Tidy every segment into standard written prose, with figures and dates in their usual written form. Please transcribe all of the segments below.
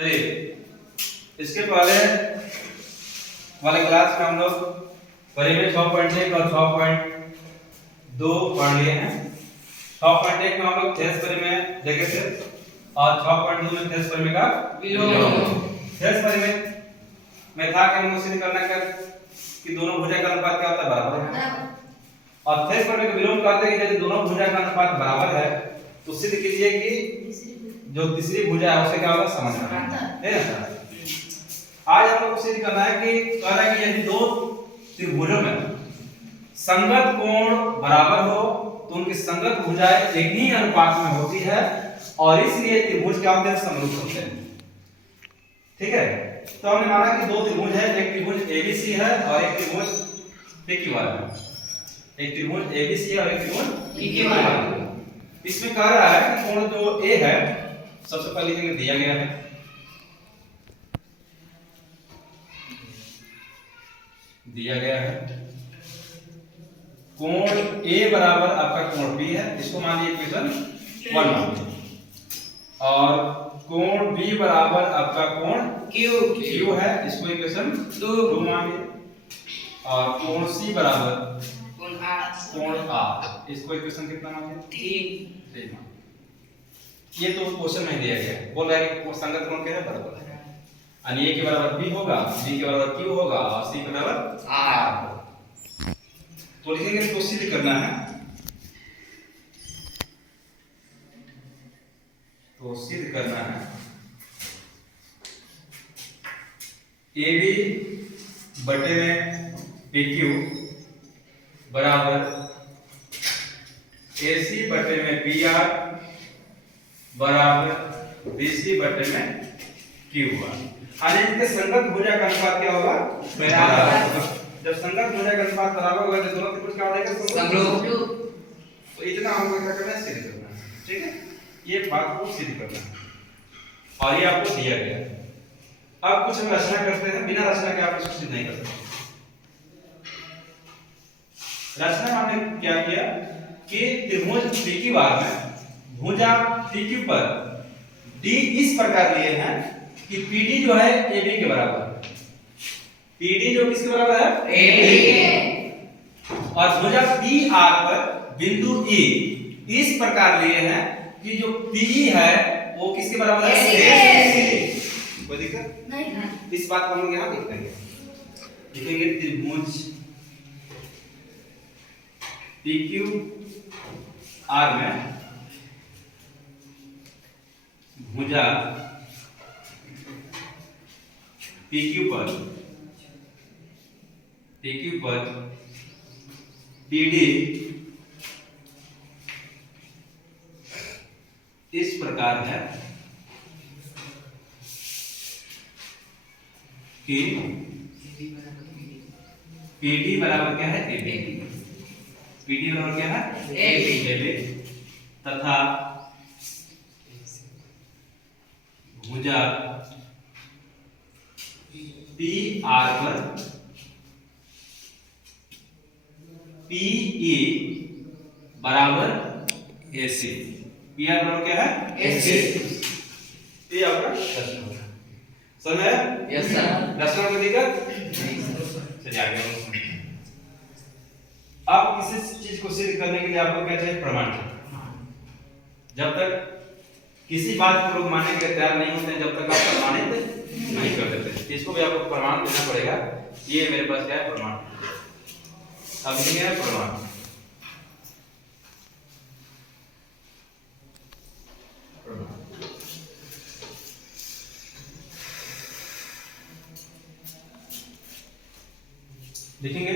चलिए इसके पहले वाले क्लास में हम लोग परिमेय 6.1 और 6.2 पढ़ लिए हैं। 6.1 में हम लोग शेष परिमेय देखे थे और 6.2 में शेष परिमेय का विलोम। शेष परिमेय में था कि हमको सिद्ध करना कर कि दोनों भुजा का अनुपात क्या होता है, बराबर है। और शेष परिमेय का विलोम कहते हैं कि यदि दोनों भुजा का अनुपात बराबर है तो सिद्ध कीजिए कि जो तीसरी भुजा है उसे क्या होगा, समांतर है ना। आज हम लोग को सिद्ध करना है कि कह रहा है कि यदि दो त्रिभुजों में संगत कोण बराबर हो तो उनकी संगत भुजाएं एक ही अनुपात में होती है और इसलिए त्रिभुज क्या होते हैं, समरूप होते हैं। ठीक है, तो हमने माना कि दो त्रिभुज है, एक त्रिभुज ABC है और एक त्रिभुज PQR है। एक त्रिभुज ABC है और एक त्रिभुज PQR है। इसमें कह रहा है कि कोण जो A है, सबसे पहले लिखेंगे दिया गया है, कोण A बराबर आपका कोण B है, इसको मान लीजिए इक्वेशन 1 मान लीजिए। और कोण B बराबर आपका कोण Q है, इसको इक्वेशन 2 मान लीजिए। और कोण C बराबर कोण R, इसको इक्वेशन कितना मान लीजिए, 3 मान। ये तो क्वेश्चन में दिया गया है, बोल रहा है कि संगत कोण क्या है, बराबर है। यानी A के बराबर B होगा, B के बराबर Q होगा और C के बराबर R। तो लिखेंगे इसको सिद्ध करना है, तो सिद्ध करना है AB बटे में PQ बराबर AC बटे में PR बराबर BC बटे में QR। यानी इनके संगत भुजा का अनुपात क्या होगा, बराबर। जब संगत भुजा का अनुपात बराबर होगा तो दोनों त्रिभुज क्या हो जाएगा, समरूप। तो इतना हमको क्या करना है, सिद्ध करना है। ठीक है, ये बात को सिद्ध करना है और ये आपको दिया गया है। अब कुछ हम रचना करते हैं, बिना रचना के आप इसको सिद्ध नहीं कर सकते। रचना में हमने क्या किया कि त्रिभुज PQR में भुजा PQ पर D इस प्रकार लिए हैं कि PD जो है AB के बराबर, PD जो किसके बराबर है, AB के। और भुजा PR पर बिंदु E इस प्रकार लिए हैं कि जो PE है वो किसके बराबर है, AC। कोई दिक्कत नहीं है, इस बात को हम लोग यहां लिखेंगे। लिखेंगे त्रिभुज PQR में भुजा PQ पर PD इस प्रकार है कि PD बराबर क्या है, AB। PD बराबर क्या है, AB तथा भुजा PR पर PE बराबर AC। PR बराबर क्या है, AC। ये आपका रचना होगा, समझ में आया? Yes sir. रचना में दिक्कत नहीं, चलिए आगे। अब किसी चीज को सिद्ध करने के लिए आपको क्या चाहिए, प्रमाण। जब तक किसी बात को लोग मानने के लिए तैयार नहीं होते जब तक आप प्रमाणित नहीं कर देते, इसको भी आपको प्रमाण देना पड़ेगा। ये मेरे पास क्या है, प्रमाण। अब ये क्या है, प्रमाण। लिखेंगे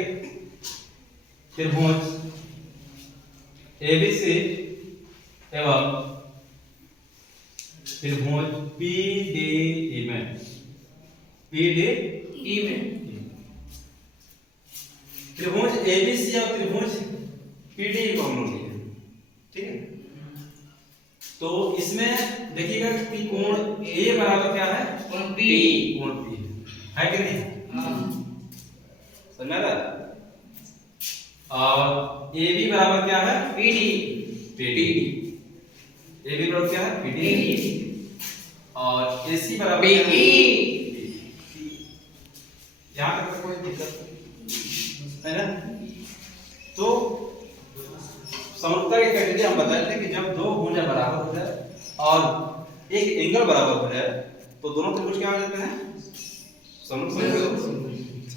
त्रिभुज ABC एवं त्रिभुज PDE में त्रिभुज ABC और त्रिभुज PDE को हम लोग लिए, ठीक है। तो इसमें देखिएगा कि कोण A बराबर क्या है, कोण B है कि नहीं, समझ रहा। और AB बराबर क्या है, PD AB बराबर क्या है, PD। और AC बराबर यहाँ तक कोई दिक्कत है ना। तो समरूपता के क्राइटेरिया हम बताए थे कि जब दो भुजा बराबर हो जाए और एक एंगल बराबर हो जाए तो दोनों त्रिभुज क्या हो जाते हैं, समरूप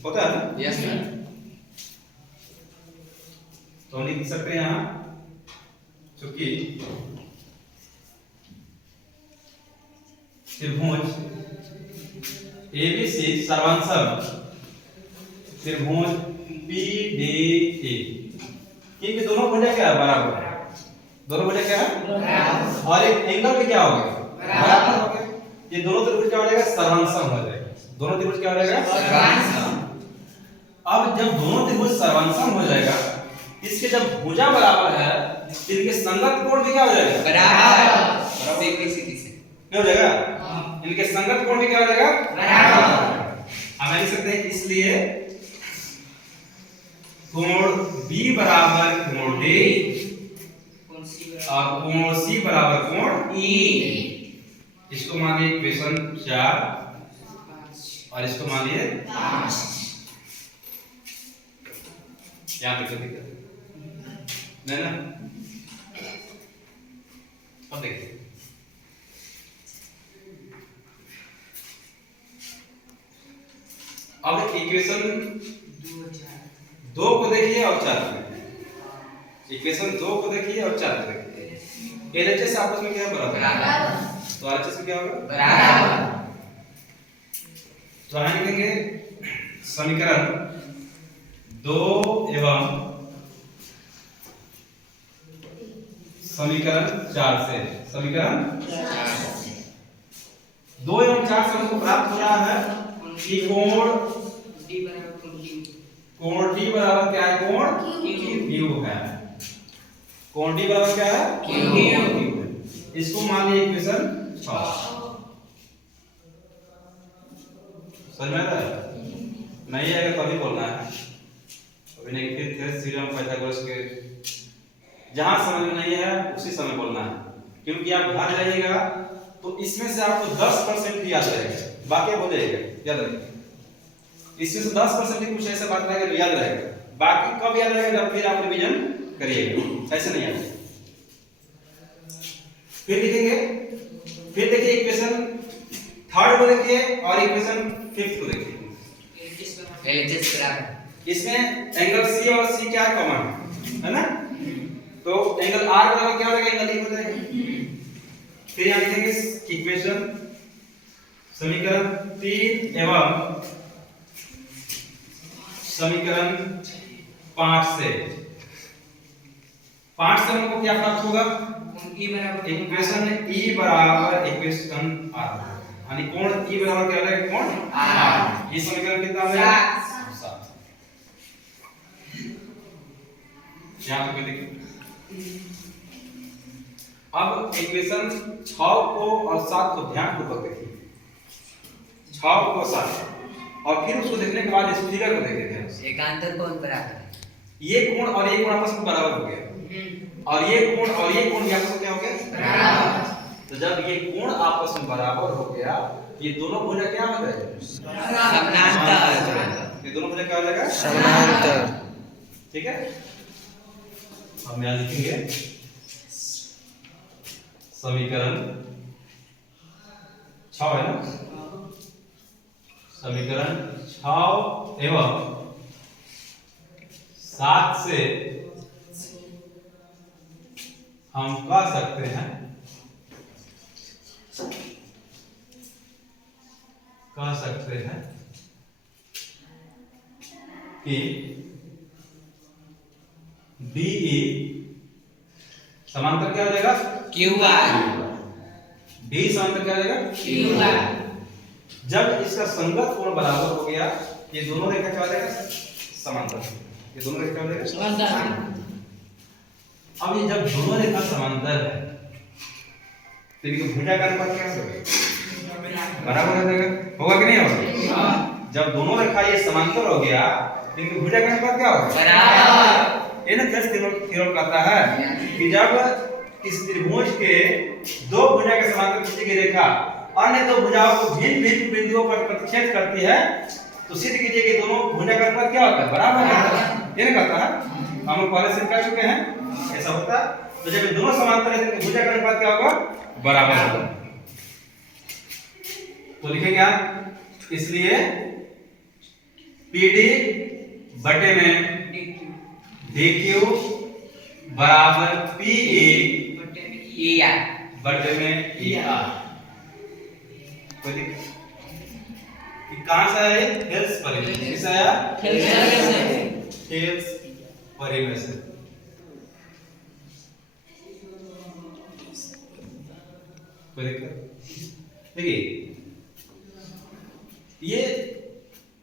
होता है ना। Yes sir. तो हम लिख सकते हैं यहाँ चूंकि त्रिभुज ABC सर्वांशक त्रिभुज PDE इनके दोनों भुजा क्या है, बराबर है। दोनों भुजा क्या है बराबर, और एक एंगल भी क्या हो गया, बराबर हो गया। ये दोनों त्रिभुज क्या हो जाएगा, सर्वांशम हो जाएगा। दोनों त्रिभुज क्या हो जाएगा, सर्वांशम। अब जब दोनों त्रिभुज सर्वांशम हो जाएगा, इसके जब भुजा बराबर है तो इनके संगत कोण भी क्या हो जाएगा, बराबर। सीधी से क्या हो जाएगा, इनके संगत कोण भी क्या हो जाएगा, बराबर। हम लिख सकते हैं इसलिए कोण B बराबर कोण D और कोण C बराबर कोण E। इसको मानिए इक्वेशन 4 और इसको मानिए 5। यहाँ पे दिक्कत नहीं ना। अब देखिए अब इक्वेशन 2 को देखिए और 4 को देखिए। इक्वेशन 2 को देखिए और 4 को देखिए। LHS आपस में क्या है, बराबर। तो RHS में क्या होगा, बराबर। तो हम लिखेंगे समीकरण 2 एवं समीकरण 4 से, समीकरण 2 एवं 4 से हमको प्राप्त हो रहा है कि कोण D बराबर क्या है, कोण Q है। कोण D बराबर क्या है, Q है। इसको मान लीजिए इक्वेशन 6। समझ में आ रहा है, नहीं आएगा तभी बोलना है। अभी नेगेटिव थ्योरम थ्योरम पाइथागोरस के जहां समझ में नहीं है उसी समय बोलना है, क्योंकि आप घर जाइएगा तो इसमें से आपको 10% ही याद रहेगा, बाकी भूल जाइएगा। याद रखिए इसमें से 10% ही कुछ ऐसा बात रहेगा जो याद रहेगा, बाकी कब याद रहेगा, जब फिर आप रिवीजन करिएगा, ऐसे नहीं याद। फिर लिखेंगे, फिर देखिए इक्वेशन 3 को देखिए और इक्वेशन 5 को देखिए। LHS बराबर, इसमें एंगल C और C क्या कॉमन है ना, तो एंगल R बराबर क्या हो जाएगा, एंगल E हो जाएगा। फिर यहाँ लिखेंगे इक्वेशन समीकरण 3 एवं समीकरण 5 से हमको क्या प्राप्त होगा, इक्वेशन E बराबर इक्वेशन R, यानी कोण E बराबर क्या हो जाएगा, कोण R। ये समीकरण कितना हो जाएगा, 7। यहाँ पे देखिए अब इक्वेशन 6 को और 7 को ध्यानपूर्वक देखिए। 6 को 7 और फिर उसको देखने के बाद इस फिगर को देखते हैं। एकांतर कोण बराबर है, ये कोण और ये कोण आपस में बराबर हो गया, और ये कोण और ये कोण भी आपस में क्या हो गया, बराबर। तो जब ये कोण आपस में बराबर हो गया, ये दोनों भुजा क्या हो जाएगा, समानांतर। ये दोनों भुजा क्या हो जाएगा, समानांतर। ठीक है, हम यहां लिखेंगे समीकरण 6 है ना, समीकरण 6 एवं 7 से हम कह सकते हैं कि DE समांतर क्या हो जाएगा, QR। D समांतर क्या हो जाएगा, QR। जब इसका संगत कोण बराबर हो गया, ये दोनों रेखा क्या हो जाएगा, समांतर। ये दोनों रेखा हो जाएगा समांतर। अब ये जब दोनों रेखा समांतर है तो इनका भुजा का अनुपात क्या होगा, बराबर हो जाएगा, होगा कि नहीं होगा। जब दोनों रेखा ये समांतर हो गया तो इनका भुजा का अनुपात क्या होगा, बराबर। ये ना थ्योरम कहता है कि जब इस त्रिभुज के दो भुजा के समांतर खींची गई रेखा अन्य दो भुजाओं को भिन्न भिन्न बिंदुओं पर प्रतिच्छेद करती है तो सिद्ध कीजिए कि दोनों भुजा का अनुपात क्या होता है, बराबर होता है। ये कहता है हम लोग पहले सिद्ध कर चुके हैं ऐसा होता है। तो जब दोनों समांतर है तो भुजा का अनुपात क्या होगा, बराबर होगा। तो लिखेंगे आप, इसलिए PD बटे में DQ बराबर PE बटे में ER। कोई दिक्कत? कहां से आया? हेल्स परिमेय। किससे आया? हेल्स परिमेय से। कोई दिक्कत? देखिए ये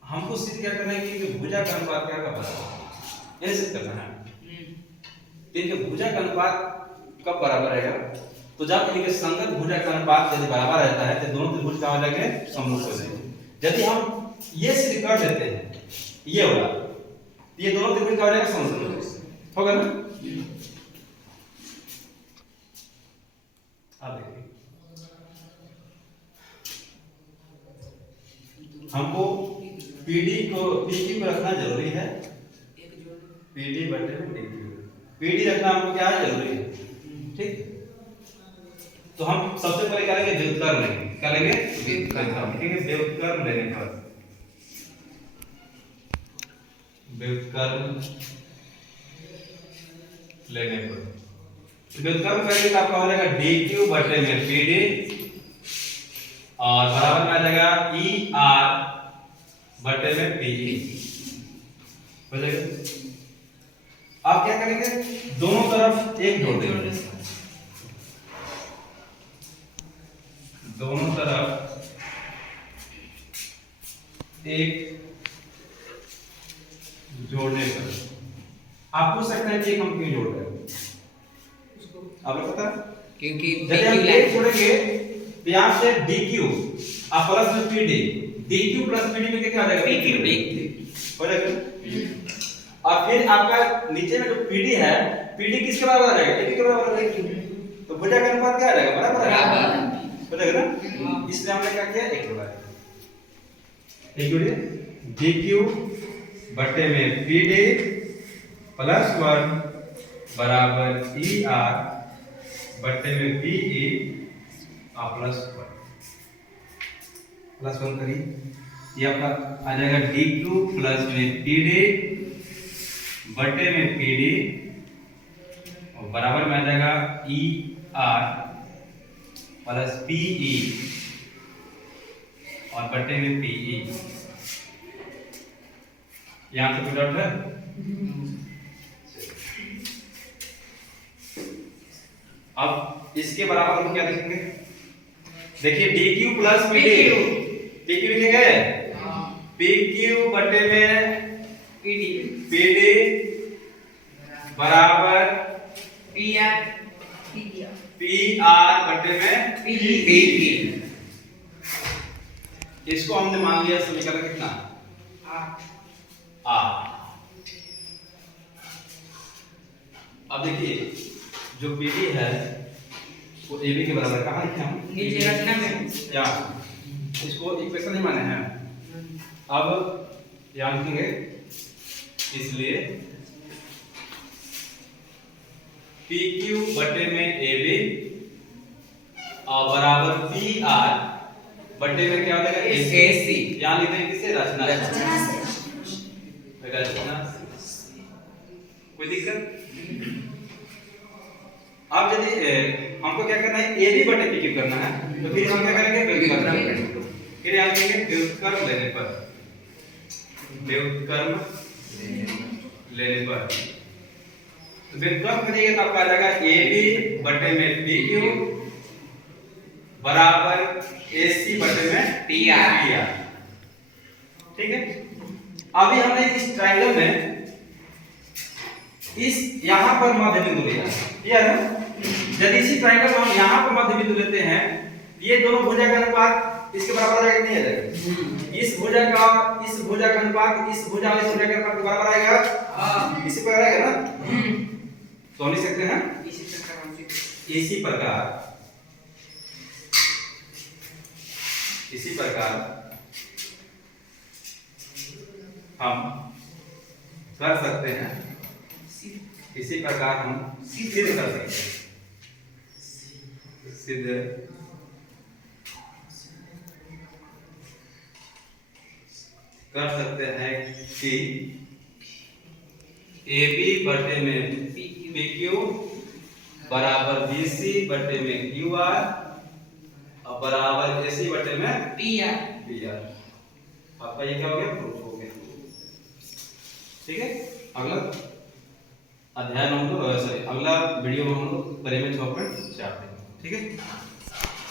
हमको सिद्ध क्या करना है कि भुजा का अनुपात क्या का बराबर, ये सिद्ध करना है। इनके भुजा का अनुपात कब बराबर रहेगा, तो जब इनके संगत भुजा का अनुपात यदि बराबर रहता है तो दोनों त्रिभुज क्या हो जाएंगे, समरूप हो जाएंगे। यदि हम ये सिद्ध कर देते हैं ये वाला, ये दोनों त्रिभुज क्या हो जाएगा, समरूप होगा ना। अब देखिए हमको PD को PQ को रखना जरूरी है, PD बटे में DQ। PD रखना हमको क्या है, जरूरी है, ठीक। तो हम सबसे पहले क्या लेंगे, व्युत्क्रम लेंगे। क्या लेंगे, व्युत्क्रम। लिखेंगे व्युत्क्रम लेने पर, व्युत्क्रम लेने पर व्युत्क्रम करेंगे तो आपका हो जाएगा DQ बटे में PD और बराबर में आ जाएगा ER बटे में PE हो जाएगा। आप क्या करेंगे, दोनों तरफ एक जोड़ देंगे, दोनों तरफ एक जोड़ने पर आप पूछ सकते हैं कि हम क्यों जोड़ रहे हैं, आपको पता है क्योंकि जब हम एक जोड़ेंगे तो यहां से DQ आप प्लस में PD, DQ प्लस PD में क्या आ जाएगा, PQ हो जाएगा। और फिर आपका नीचे में जो PD है, PD किसके बराबर आ जाएगा, AB के बराबर आ जाएगा। तो भुजा का अनुपात क्या आ जाएगा, बराबर हो जाएगा ना। इसलिए हमने क्या किया, एक जोड़ा, एक जोड़िए DQ बटे में PD प्लस 1 बराबर ER बटे में PE और प्लस 1 करिए, ये आपका आ जाएगा DQ प्लस में PD बटे में PD और बराबर में आ जाएगा ER प्लस PE और बटे में PE। यहां से कोई डाउट है? अब इसके बराबर हम क्या लिखेंगे, देखिए DQ प्लस PD, DQ लिखेंगे PQ बटे में PD बराबर PR बटे में PE। इसको हमने मान लिया समीकरण कितना, R। अब देखिए जो PD है वो AB के बराबर, कहाँ लिखे हम, नीचे रखना में या इसको इक्वेशन नहीं माने हैं। अब यहाँ लिखेंगे, इसलिए PQ बटे में AB और बराबर PR बटे में क्या हो जाएगा, AC। यहाँ लिखते हैं किसे, रचना रचना। कोई दिक्कत? अब यदि हमको क्या करना है, AB बटे PQ करना है तो फिर हम क्या करेंगे, व्युत्क्रम करेंगे। फिर यहाँ लिखेंगे व्युत्क्रम लेने पर, व्युत्क्रम लेने पर व्युत्क्रम करिएगा तो आपका आ जाएगा AB बटे में PQ बराबर AC बटे में PR। ठीक है। अभी हमने इस ट्रायंगल में इस यहां पर मध्य बिंदु लिया, क्लियर है। यदि इसी ट्रायंगल में हम यहां पर मध्य बिंदु लेते हैं, ये दोनों भुजा का अनुपात इसके बराबर आ जाएगा, नहीं आ जाएगा। इस भुजा का अनुपात इस भुजा का इस भुजा के अनुपात के बराबर आएगा, हां इसी पर आएगा ना। तो हम लिख सकते हैं इसी प्रकार इसी प्रकार हम कर सकते हैं, इसी प्रकार हम सिद्ध कर सकते हैं, सिद्ध कर सकते हैं कि AB बटे में PQ बराबर BC बटे में QR और बराबर AC बटे में PR। आपका ये क्या हो गया? प्रूफ हो गया। ठीक है, अगला अध्याय में हम लोग, सॉरी, अगला वीडियो में हम लोग परिमेय 6.4 देखेंगे। ठीक है।